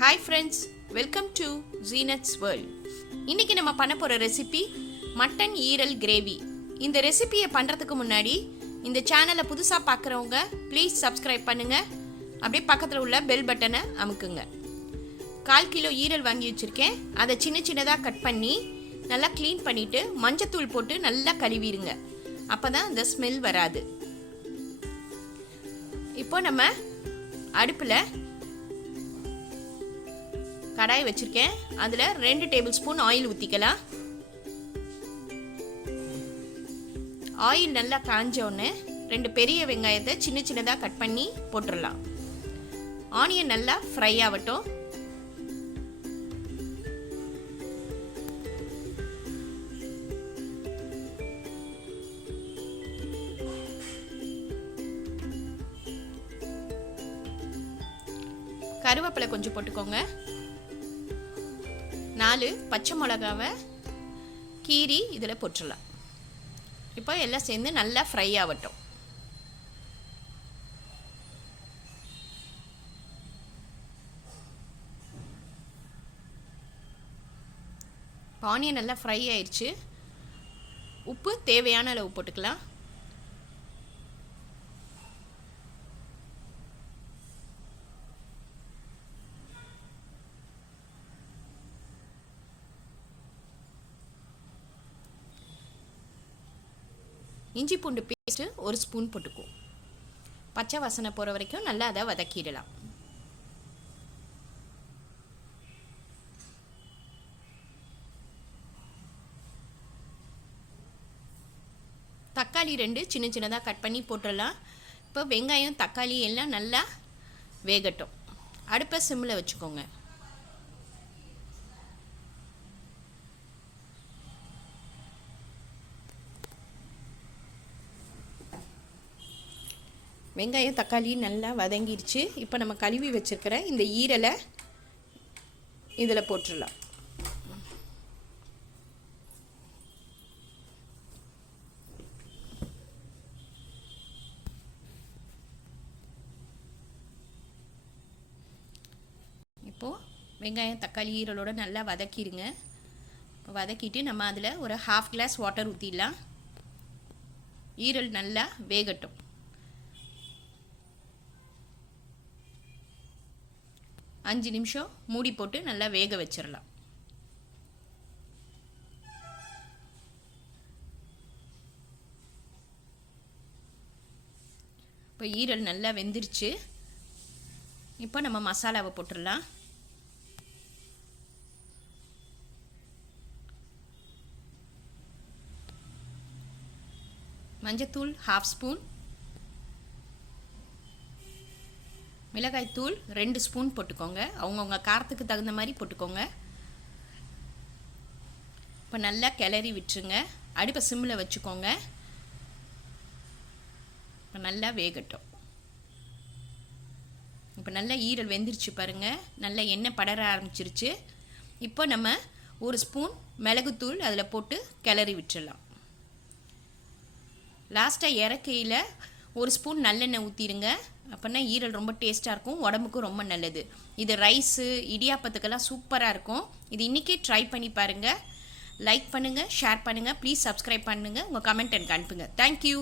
Hi friends, welcome to Zeenath's World. இன்னைக்கு நம்ம பண்ண போற ரெசிபி மட்டன் ஈரல் கிரேவி. இந்த ரெசிபியை பண்றதுக்கு முன்னாடி இந்த சேனலை புதுசா பார்க்குறவங்க ப்ளீஸ் சப்ஸ்கிரைப் பண்ணுங்க. அப்படியே பக்கத்தில் உள்ள பெல் பட்டனை அமுக்குங்க. 1/4 கிலோ ஈரல் வாங்கி வச்சிருக்கேன். அதை சின்ன சின்னதாக கட் பண்ணி நல்லா க்ளீன் பண்ணிட்டு மஞ்சத்தூள் போட்டு நல்லா கழுவிடுங்க. அப்பதான் இந்த ஸ்மெல் வராது. இப்போ நம்ம அடுப்பில் கடாய் வச்சிருக்கேன். அதில் 2 டேபிள் ஸ்பூன் ஆயில் ஊற்றிக்கலாம். ஆயில் நல்லா காஞ்ச உடனே 2 பெரிய வெங்காயத்தை சின்ன சின்னதாக கட் பண்ணி போட்டுடலாம். ஆனியன் நல்லா ஃப்ரை ஆகட்டும். கருவேப்பிலை கொஞ்சம் போட்டுக்கோங்க. 4 பச்சை மிளகாவை கீரி இதில் போட்டுடலாம். இப்போ எல்லாம் சேர்ந்து நல்லா ஃப்ரை ஆகட்டும். ஆனியன் நல்லா ஃப்ரை ஆயிடுச்சு. உப்பு தேவையான அளவு போட்டுக்கலாம். இஞ்சி பூண்டு பேஸ்ட்டு 1 ஸ்பூன் போட்டுக்குவோம். பச்சை வாசனை போகிற வரைக்கும் நல்லா அதை வதக்கிடலாம். தக்காளி 2 சின்ன சின்னதாக கட் பண்ணி போட்டுடலாம். இப்போ வெங்காயம் தக்காளி எல்லாம் நல்லா வேகட்டும். அடுப்பை சிம்மில் வச்சுக்கோங்க. வெங்காயம் தக்காளி நல்லா வதங்கிடுச்சு. இப்போ நம்ம கழுவி வச்சுருக்கிற இந்த ஈரலை இதில் போட்டுடலாம். இப்போது வெங்காயம் தக்காளி ஈரலோடு நல்லா வதக்கிடுங்க. வதக்கிட்டு நம்ம அதில் ஒரு 1/2 கிளாஸ் வாட்டர் ஊற்றிடலாம். ஈரல் நல்லா வேகட்டும். அஞ்சு நிமிஷம் மூடி போட்டு நல்லா வேக வச்சிடலாம். இப்போ ஈரல் நல்லா வெந்துருச்சு. இப்போ நம்ம மசாலாவை போட்டுடலாம். மஞ்சத்தூள் 1/2 ஸ்பூன், மிளகாய் தூள் 2 ஸ்பூன் போட்டுக்கோங்க. அவங்கவுங்க காரத்துக்கு தகுந்த மாதிரி போட்டுக்கோங்க. இப்போ நல்லா கிளறி விட்டுருங்க. அடுப்பை சிம்மில் வச்சுக்கோங்க. இப்போ நல்லா வேகட்டும். இப்போ நல்லா ஈரல் வெந்துருச்சு பாருங்கள். நல்லா எண்ணெய் படர ஆரம்பிச்சிருச்சு. இப்போ நம்ம 1 ஸ்பூன் மிளகுத்தூள் அதில் போட்டு கிளறி விட்டுடலாம். லாஸ்ட்டாக இறக்கையில் 1 ஸ்பூன் நல்லெண்ணெய் ஊற்றிடுங்க. அப்போனா ஈரல் ரொம்ப டேஸ்ட்டாக இருக்கும், உடம்புக்கும் ரொம்ப நல்லது. இது ரைஸு இடியாப்பத்துக்கெல்லாம் சூப்பராக இருக்கும். இது இன்றைக்கி ட்ரை பண்ணி பாருங்கள். லைக் பண்ணுங்கள், ஷேர் பண்ணுங்கள், ப்ளீஸ் சப்ஸ்கிரைப் பண்ணுங்கள். உங்கள் கமெண்ட் எனக்கு அனுப்புங்க. தேங்க்யூ.